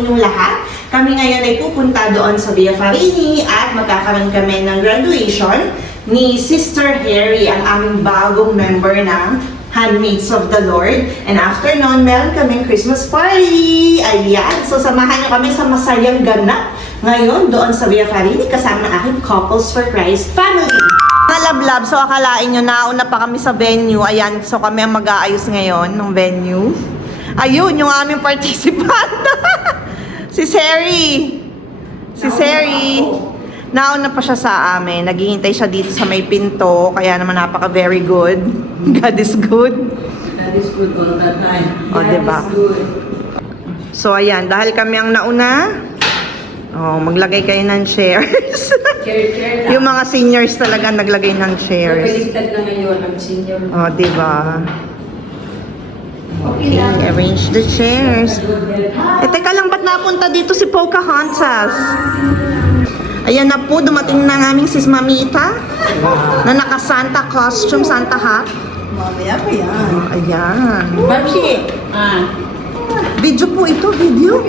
inyong lahat. Kami ngayon ay pupunta doon sa Via Farini at magkakaroon kami ng graduation ni Sister Harry, ang aming bagong member ng Handmaids of the Lord. And after nun, meron kaming Christmas party. Ayan. So, samahan niyo kami sa masayang ganap ngayon doon sa Via Farini kasama ng aking Couples for Christ family. Mga lablab, so akalain nyo, nauna pa kami sa venue. Ayan, so kami ang mag-aayos ngayon ng venue. Ayun, yung aming participant. Si Seri. Si Seri. Nauna pa siya sa amin. Naghihintay siya dito sa may pinto. Kaya naman napaka very good. God is good. God is good all the time. O, diba? So, ayan. Dahil kami ang nauna, maglagay kayo ng chairs. Chair Yung mga seniors talaga naglagay ng chairs. Nabaligtad na ngayon ang senior. O, diba? Okay, arrange the chairs. Teka lang, ba't napunta dito si Pocahontas? Ayan na po, dumating na ng aming sis Mamita na naka-Santa costume, Santa hat. Mamaya pa yan. Ayan. Babsi! Video po ito, video.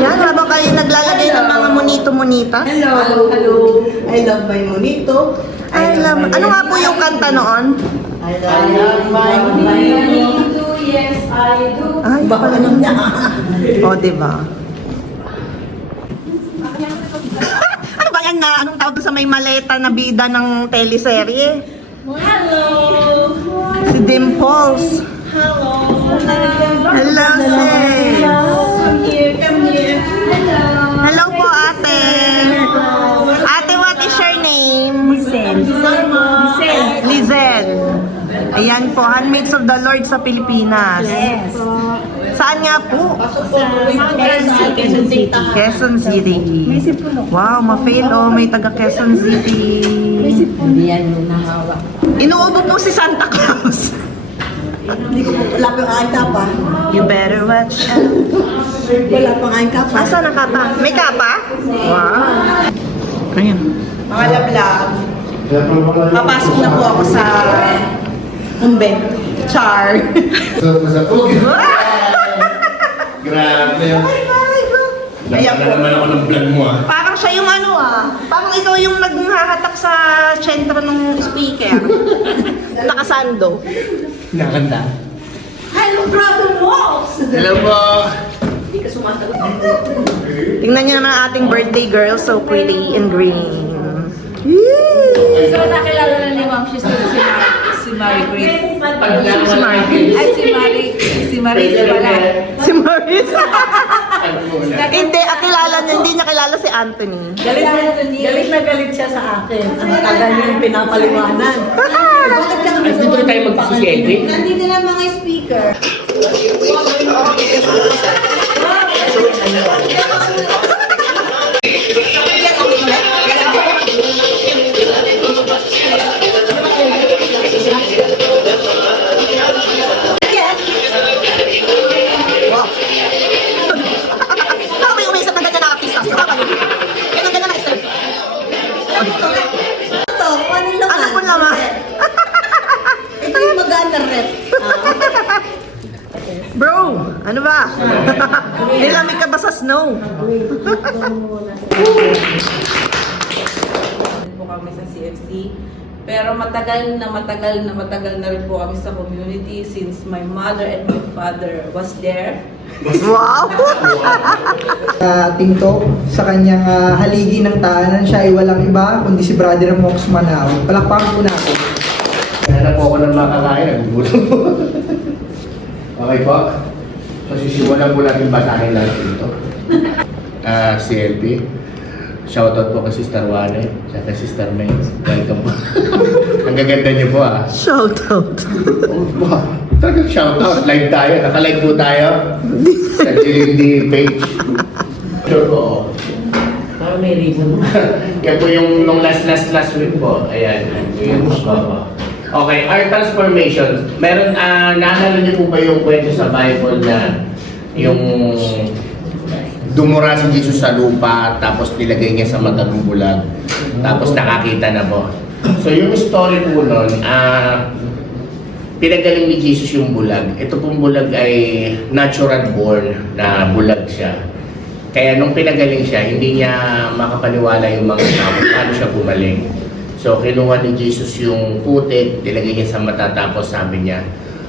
Ayan, habang kayo naglalagay ng mga monito-monita. Hello! Hello! I love my monito. Ano nga po yung kanta noon? I love my monito. Yes, I do. Ay, Baka alam niya. O, diba? Ano ba yan na? Anong tawag sa may maleta na bida ng teleserye? Hello! Si Dimples. Hello! Hello, sis. Come here, come here. Hello po, ate. Ate, what is your name? Lizelle. Lizelle. Ayan po, Handmaids of the Lord sa Pilipinas. Yes. Saan nga po? Quezon City. Quezon City. Wow, ma-fail may taga Quezon City. Hindi yan yung nahawa. Inuubo po si Santa Claus. Hindi ko wala pa yung aking kapa. You better watch out. Wala pang aking kapa. Asa na kapa? May kapa? Wow. Ayan. Mga lablab, papasok na po ako sa umbe. Char. Grabe. Ayan Nagpala po. naman ako ng vlog mo Parang siya yung parang ikaw yung naghahatak sa sentro ng speaker. Nakasando. Nakakanta. Hello, brother Walls! Hello po. Hindi ka sumasagot. Tingnan niyo naman ang ating birthday girl, so pretty and green. So, nakilala na ni Ma'am si Mary Grace. Si Marvin. Ay, si Marie pala. Si Maurice. Hindi, hindi niya kilala si Anthony. Galit na galit siya sa akin. Ang tagal niya yung pinapaliwanan. Bakit ka Ay, dito na tayo magsiselfie. Nandito na mga speaker. Baka may umisap na ganyan na artista. Baka yun. Ganyan na isa. Ito, ano naman? Ano po naman? Ito yung maganda rep. Bro, ano ba? Nilamig ka ba sa snow? Po kami sa CFC. Pero matagal na rin po kami sa community since my mother and my father was there. Wow! Tingto sa kanyang haligi ng tahanan, siya ay walang iba kundi si Brother Mox Manao. Palakpakan po natin. Hanap po ako ng makakain. Nagugutom po. Okay po. Masisimulan po natin basahin natin ito. CLP. Shoutout po kay Sister Wane, at kay Sister May. Welcome po. Ang gaganda niyo po Shout out. Wow. Talagang shoutout. Live tayo. Naka-live po tayo. Sa GLD page. Sure po. Para may reason. Yan po yung nung last week po. Ayan. Yung po. Okay, art transformation. Meron, naalala niyo po ba yung kwento sa Bible na yung dumura si Jesus sa lupa, tapos nilagay niya sa mata ng bulag, tapos nakakita na po. So yung story po nun, pinagaling ni Jesus yung bulag. Ito pong bulag ay natural born na bulag siya. Kaya nung pinagaling siya, hindi niya makapaniwala yung mga tao kung paano siya gumaling. So kinuha ni Jesus yung putik, nilagay niya sa mata, tapos sabi niya,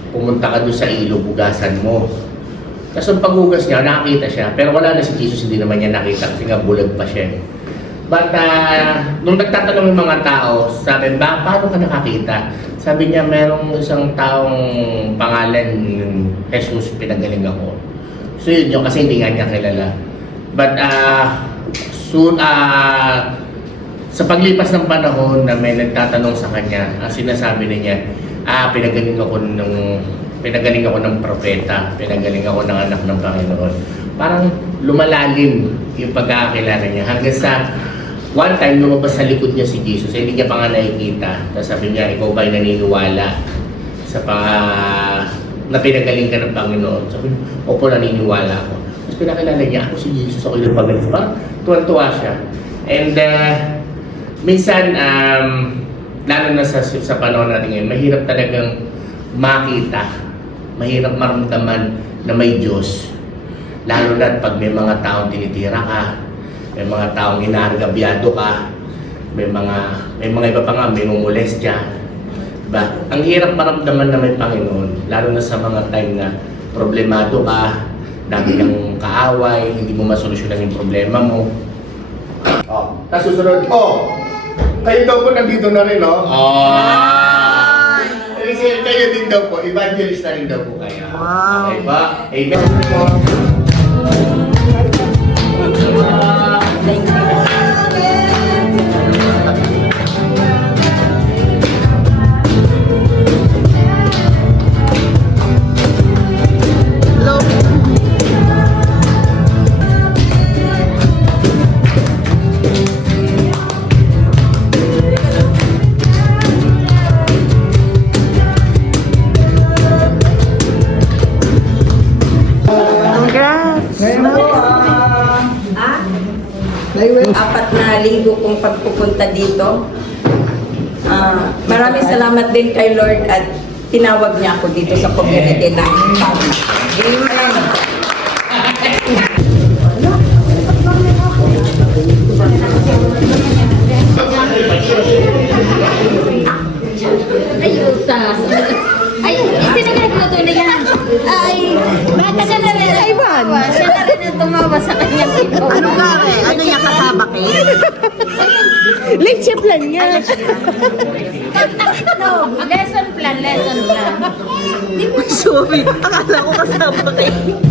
pumunta ka doon sa ilog, hugasan mo. Tapos ang paghugas niya, nakakita siya. Pero wala na si Jesus, hindi naman niya nakita kasi nga bulag pa siya. But nung nagtatanong yung mga tao, sabi, paano ka nakakita? Sabi niya, merong isang taong pangalan Jesus, pinagaling ako. So yun yung kasi hindi nga niya kilala. But soon, sa paglipas ng panahon na may nagtatanong sa kanya, ang sinasabi niya, pinagaling ako ng propeta, pinagaling ako ng anak ng Panginoon. Parang lumalalim yung pagkakakilala niya hanggang sa one time lumabas sa likod niya si Jesus, hindi niya pa nga nakikita. Tapos sabi niya, ikaw ba'y naniniwala sa na pinagaling ka ng Panginoon? Sabi niya, opo, naniniwala ako. Tapos pinakilala niya, ako si Jesus, ako yung pagaling. Parang tuwan-tuwa siya. And minsan, lalo na sa panahon natin ngayon, mahirap talagang makita, mahirap maramdaman na may Diyos. Lalo na pag may mga taong tinitira ka, may mga taong inaargabyado ka, may mga iba pa nga, minumulestya. Diba? Ang hirap maramdaman na may Panginoon, lalo na sa mga time na problemado ka, dami kang kaaway, hindi mo masolusyonan yung problema mo. Tapos susunod, kayo daw po nandito na rin, no? Kasi kayo din daw po, evangelist na rin daw po kayo. Wow. Okay ba? Amen po. Ngayon po, Naiwet. 4 na linggo kong pagpupunta dito. Maraming salamat din kay Lord at tinawag niya ako dito sa community na. Amen. Ay, sino ka nagluto na yan? Ay, bata ka na rin. Ivan. Siya na rin ang tumawa sa kanyang ito. Ano gare? Ano niya kasama kayo? Leche plan yan. No, lesson plan. Sorry, akala ko kasama kayo.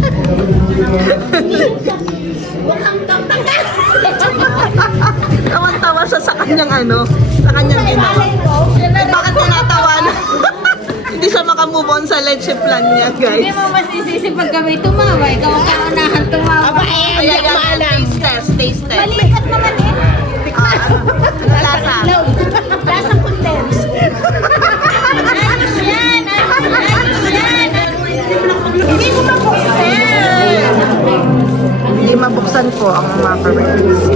Tawan-tawa siya sa kanyang sa kanyang ginawa. Bakit tinatawa na? Hindi siya makamove on sa leche plan niya, guys. Hindi mo masisisi pag kami tumawa. Ikaw ang kaunahan tumawa. Taste test. Malikat naman eh. Lasa. Lasang condens. Ayos yan. Hindi mo mabuksan. Hindi mabuksan po ang macarons.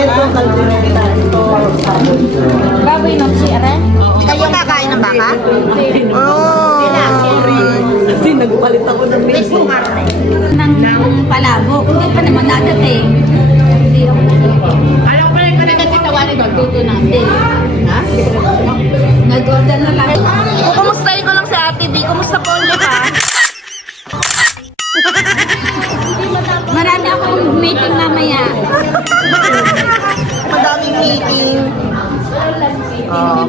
Ito, kaldereta. Ito, Baboy ng sira. kayo kakain ng baka? Oh. Kasi nagpalit ako ng Mismo karne. Ng palabok. Hindi pa naman nadating. Hindi ako. Alam ko pala yung nagtitawanin doon. Tuto natin. Ha? Nag-order na lang. Kumustahin ko lang si Ate B. Kumusta po ulit ha? Marami akong meeting mamaya. Madaming meeting. Oh.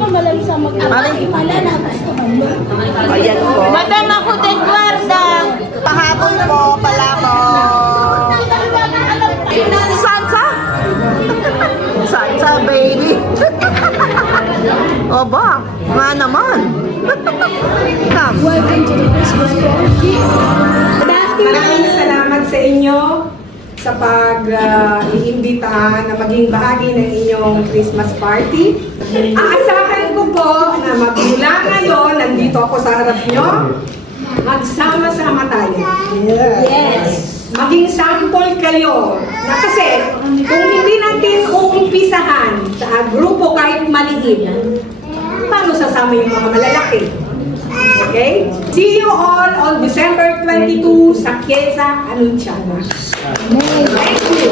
Ayan po. Madam ako din guarda. Pahapon po pala po. Sansa? Sansa, baby. Oba, nga naman. Come. Maraming salamat sa inyo sa pag-iimbita na maging bahagi ng inyong Christmas party. Aasahan ko po na magmula ngayon, nandito ako sa harap nyo, magsama-sama tayo. Yes. Maging sample kayo. Na kasi, kung hindi natin umpisahan sa grupo kahit maliit, paano sasama yung mga malalaki? Okay? See you all on December 22 sa Chiesa Anunciada. Thank you.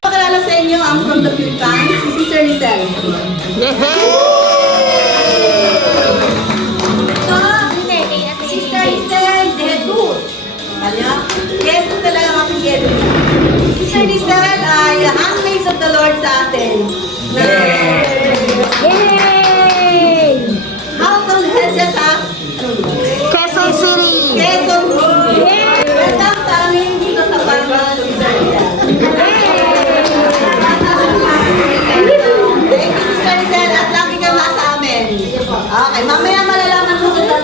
Pakilala sa inyo ang from the Philippines, si Sister Lizelle. Sister Lizelle de Jesus. Kanya? Jesus talaga makikita niya. Sister Lizelle ay handmaids of the Lord sa atin. Yay! Household head siya sa Quezon City! Quezon City. Welcome sa amin dito sa Palma, Sister Lizelle. Thank you, Sister Lizelle, at lagi ka nga sa amin. Okay, mamaya malalaman mo kung saan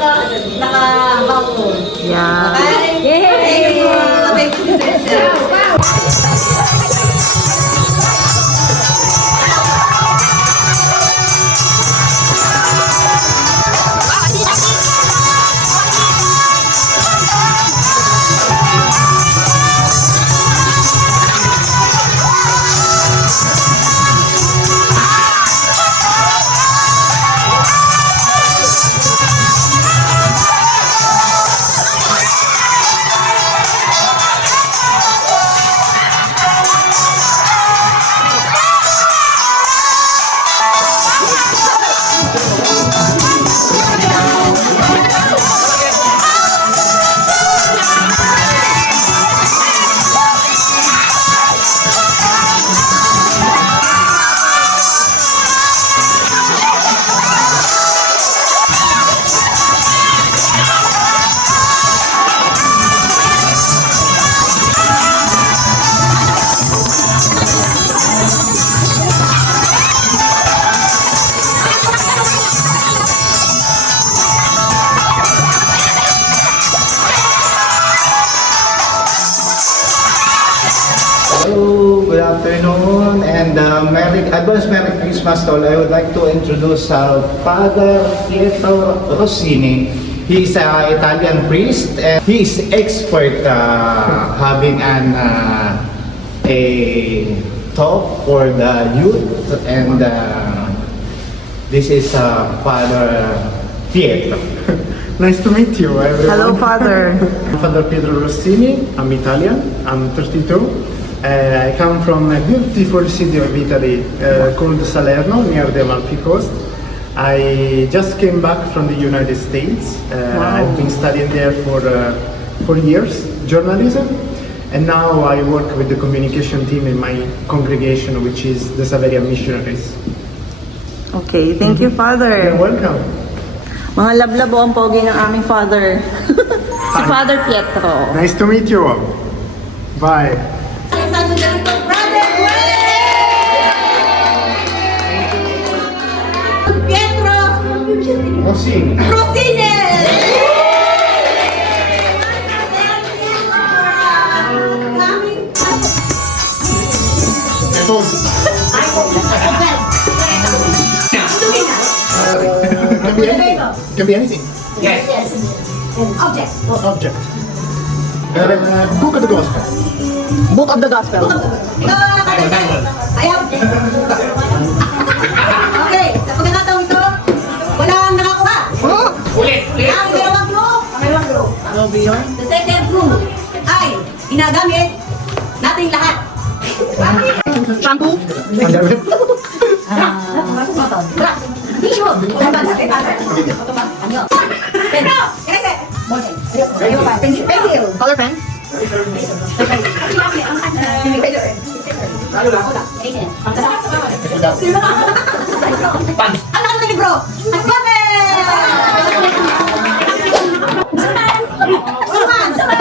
naka-household. Yeah. Okay? Thank you. Thank you, Sister Lizelle. Hello, good afternoon, and advance Merry Christmas to all. I would like to introduce Father Pietro Rossini. He is an Italian priest, and he is expert having a talk for the youth, and this is Father Pietro. Nice to meet you, everyone. Hello, Father. I'm Father Pietro Rossini. I'm Italian. I'm 32. I come from a beautiful city of Italy called Salerno, near the Amalfi Coast. I just came back from the United States. I've been studying there for 4 years, journalism. And now I work with the communication team in my congregation, which is the Saverian Missionaries. Okay, thank you, Father. You're welcome. Mga lablabo ang pogi ng aming Father. Si Father Pietro. Nice to meet you all. Bye. Pietro Rossini. Rosine! Can be anything. Yes. Object. Object. Book of the Gospel. Book of the Gospel. Ayaw. Okay, sa pagkakataon ito, wala ang nakakuha. Ulit. Ang dalawang group, the second group ay ginagamit nating lahat. Shampoo. Underwear. Pencil. Color pen. Ang lakas ng libro. Ang papel! Suman! Ano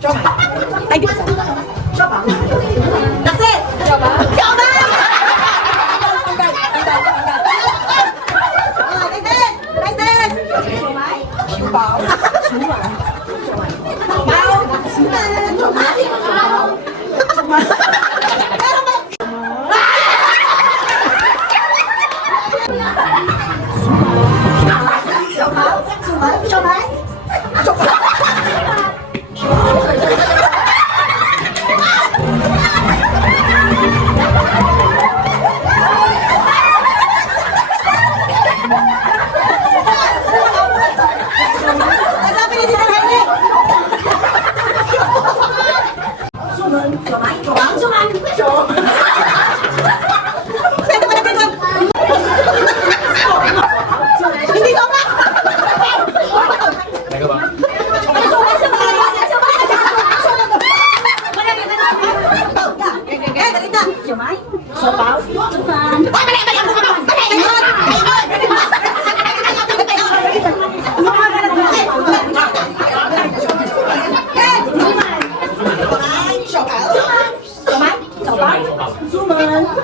suman? Suman? Suman? That's it!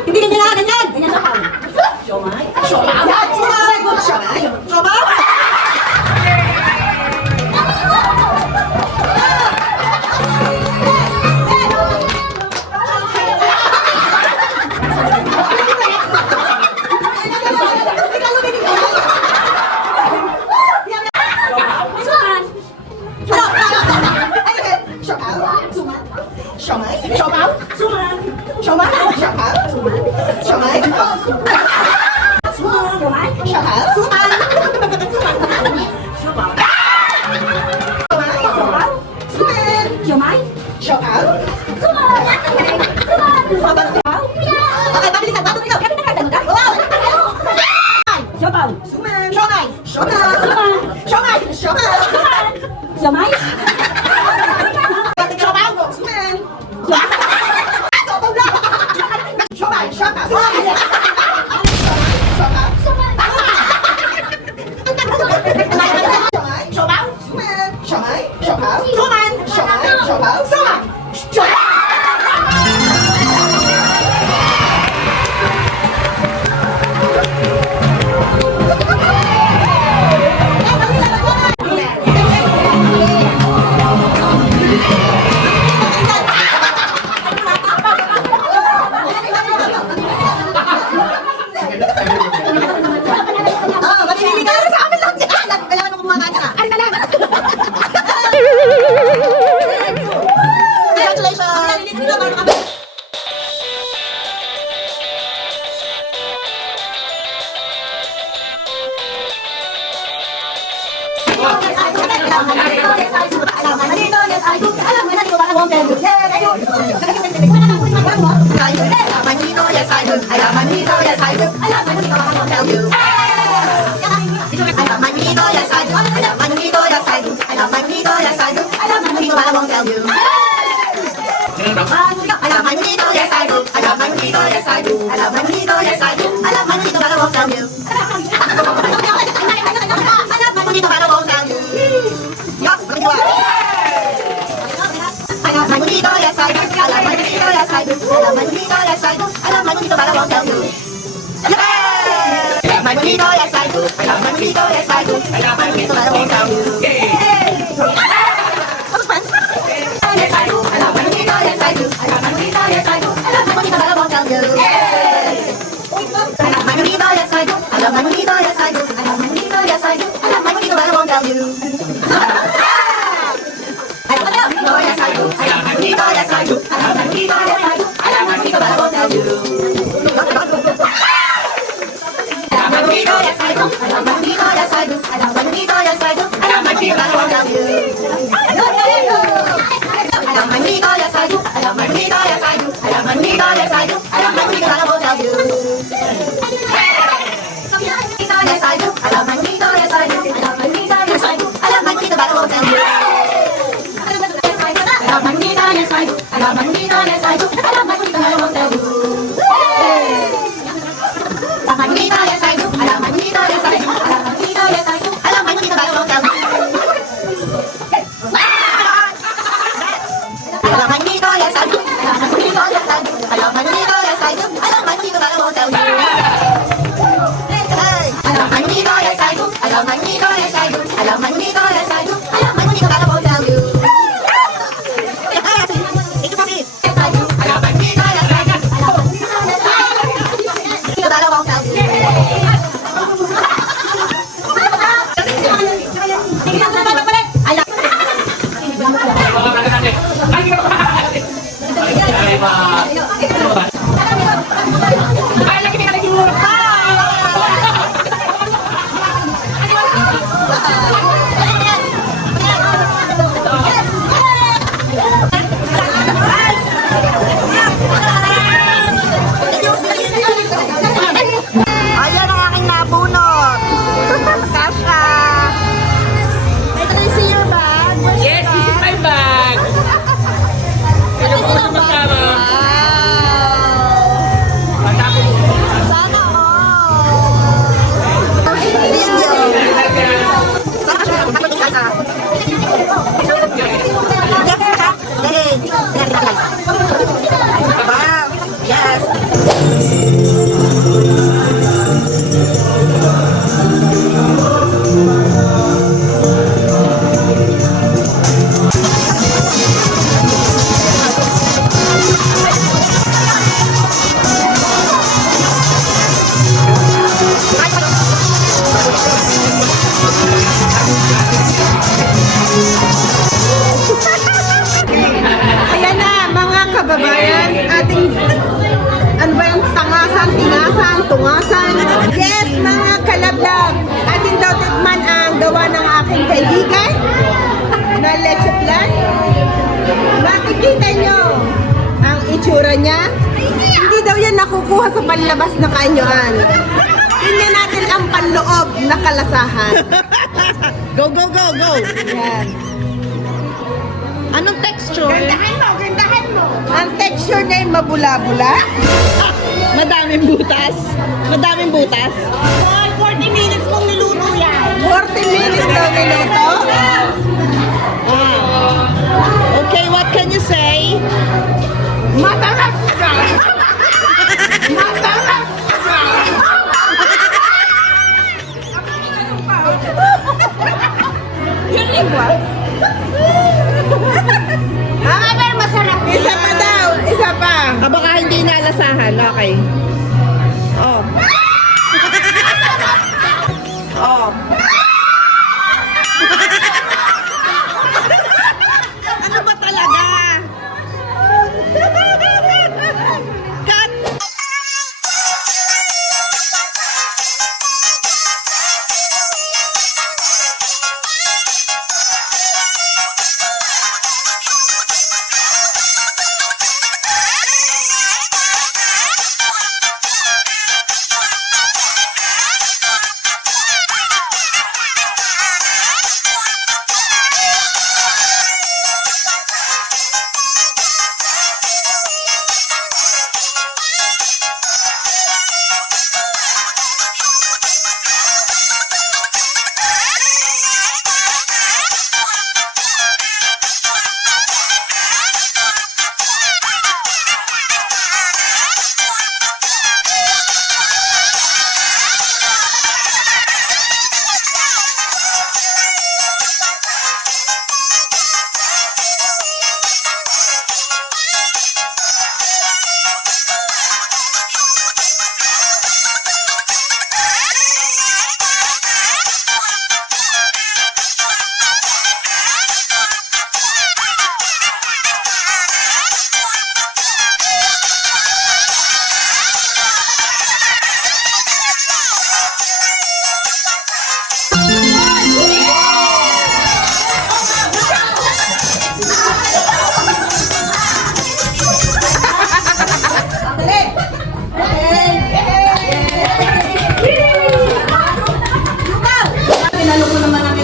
Hindi ganyan na, ganyan! Ganyan sa pang. Siomay? Siomay? Siomay? I do. Alamanito, yes I do. Alamanito, but I won't tell you. Yeah, I do. Alamanito, yes I do. Alamanito, yes I do. Alamanito, but I won't tell you. Alamanito, yes I do. Alamanito, yes I do. Alamanito, yes I do. Alamanito, but I won't tell you. Alamanito, yes I do. Alamanito, yes I do. Alamanito, yes I do. Alamanito, but I won't tell you. Alamanito, but I won't tell you. Yup, what do you want? Alamanito, yes I do. Alamanito, yes I do. Alamanito, yes I do. Alamanito, but I won't tell you. Alamanito, yes I do. Alamanito, yes I do. Alamanito, but I won't tell you. Yes I do. Alamanito, yes I do. Alamanito, yes I do. Alamanito, but I won't tell you. Alamanito, yes I do. Alamanito, yes I do. Alamanito, yes I do. Alamanito, but I won't tell you. Alamanito, yes I do. Alamanito, yes I do. Alamanito, yes I do. Alamanito, but I won't tell you. Alamanito, yes I do. Alamanito, yes I do. Alamanito, yes I do. Alamanito, but I won't tell you. Alamanito, yes I do. Alamanito, yes I do. Alamanito, yes I do. Alamanito, but I won't tell you. Alamanito, yes I do. Alamanito, yes I do. Alamanito, yes I do. Alamanito, but I won't tell you. Alamanito, yes I do. Alamanito, yes I do. Alamanito, but I won't tell you. Alamanito, yes I do. Alamanito, yes I do. Alamanito, yes I do. Alamanito, but I won't tell you. Alamanito, yes I do. Alamanito, yes I do. Alamanito, yes I do. Alamanito, but I won't tell you. Alamanito, yes I do. Alamanito, yes I do. Alamanito, yes I do. Alamanito, but I won't tell you. Ayan ang aking nabunot. Kasha. Can I see your bag? Yes, this is my bag. Hello po sa magkama. Sana all. Video. Wow. Yes. Ayan na, mga kababayan, ating ano ba yung tangasan, tingasan, tungasan. Yes, mga kalablag, ating daw tikman ang gawa ng aking kaibigan na leche plan. Makikita nyo ang itsura niya. Hindi daw yan nakukuha sa panlabas na kanyuan. Tingnan natin ang panloob na kalasahan. Go, go, go, go! Yan. Anong texture? Gandahan mo, gandahan mo! Ang texture niya ay mabula-bula. Madaming butas. Madaming butas. 40 minutes kong niluto yan. 40 minutes daw niluto? Wow. Okay, what can you say? Masarap ka! Masarap ka! Yun lingwa. Pero masarap. Isa pa daw. Isa pa. Baka hindi nalasahan. Okay. Oh. Oh. Ano ba talaga? Cut!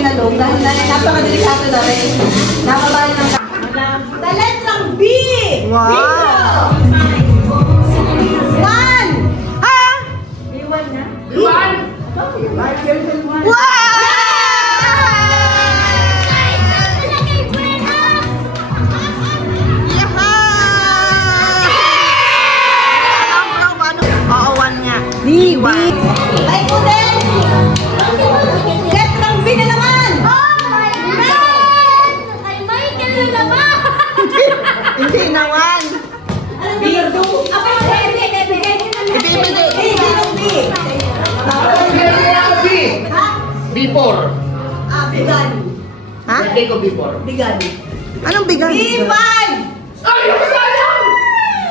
alone dahil napakadelikado na rin. Nakabali ng sa letrang B! Wow! One! Ha? B1 na? B1! Wow! Oo, one nga. B1. Ay, Kuden! Letrang B na naman! Oh my God! Ay, Michael na naman! Hindi na one. B2. Ibibigay. B4. Ah, bigan. Ha? Birthday ko B4. Bigan. Anong bigan? B5!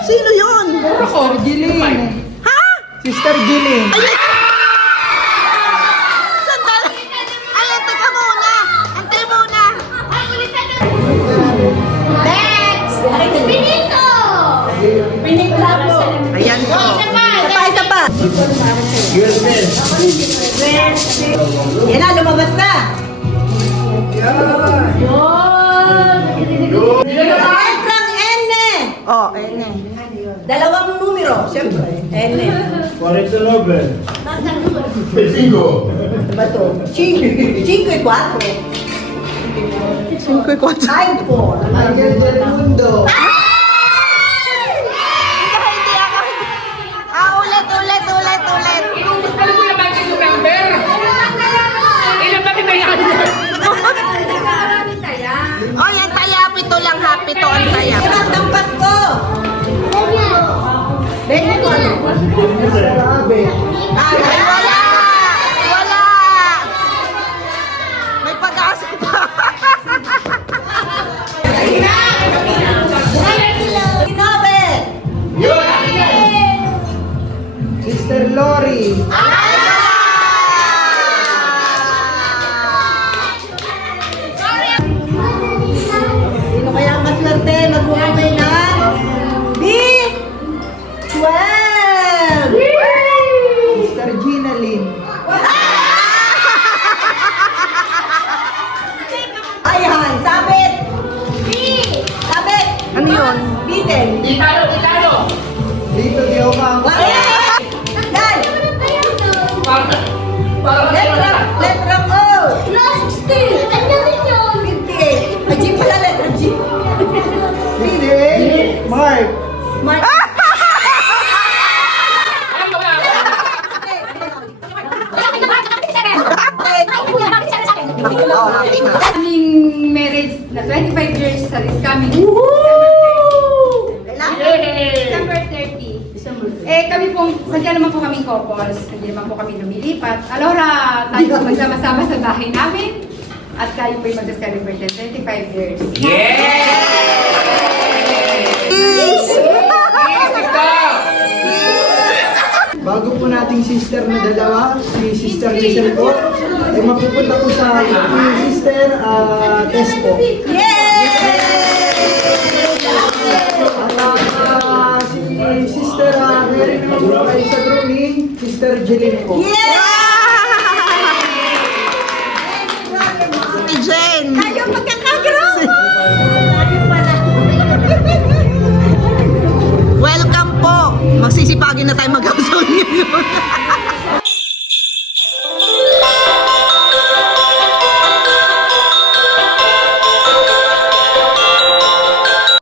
Sino yun? Sister Jilin. Ha? Sister Jilin. Sandali. Ay, teka muna. Antay muna. Next! Benito! Pinito na po. Ayan po. Isa pa. Yan na, lumabas na. Letrang N. Oh, N. Dalawang numero, siyempre. N. 49. Diba to? 5 y 4. 5 y 4. 5 po. Angel del Mundo. Hindi ako. Ulit. Alam mo naman yung number? Ilan ba tinayaan mo? Oh, yan taya. Pito lang ha. Pito ang taya. Ang Pasko. Benito. Grabe. Ay, wala. May pag-asa pa. Ginabe. Sister Lori. Sino kaya ang maswerte? Mag-uamay na. B12. Sister Gina Lynn. Ayan, sabit. Sabit. Ano yun? B10. Italo! Dito di ako ang... Yan. Letra O. Last still! Ano din yun? 58. G pala, letra G. Hindi. Mark. Mark. Aming marriage na 25 years sa this coming December 30. Kami pong, sadya naman po kaming couples, hindi naman po kami lumilipat. Alora, tayo po magsama-sama sa bahay namin at tayo po'y mag-celebrate ng 25 years. Bago po nating sister na dalawa, si Sister Giselle po, ay mapupunta po sa Sister Tess po. At si Sister Mary naman po ay sa drawing, Sister Jeline po. Jen. Tayo magkakagrupo! Welcome po. Magsisipagin na tayo mag-house ngayon.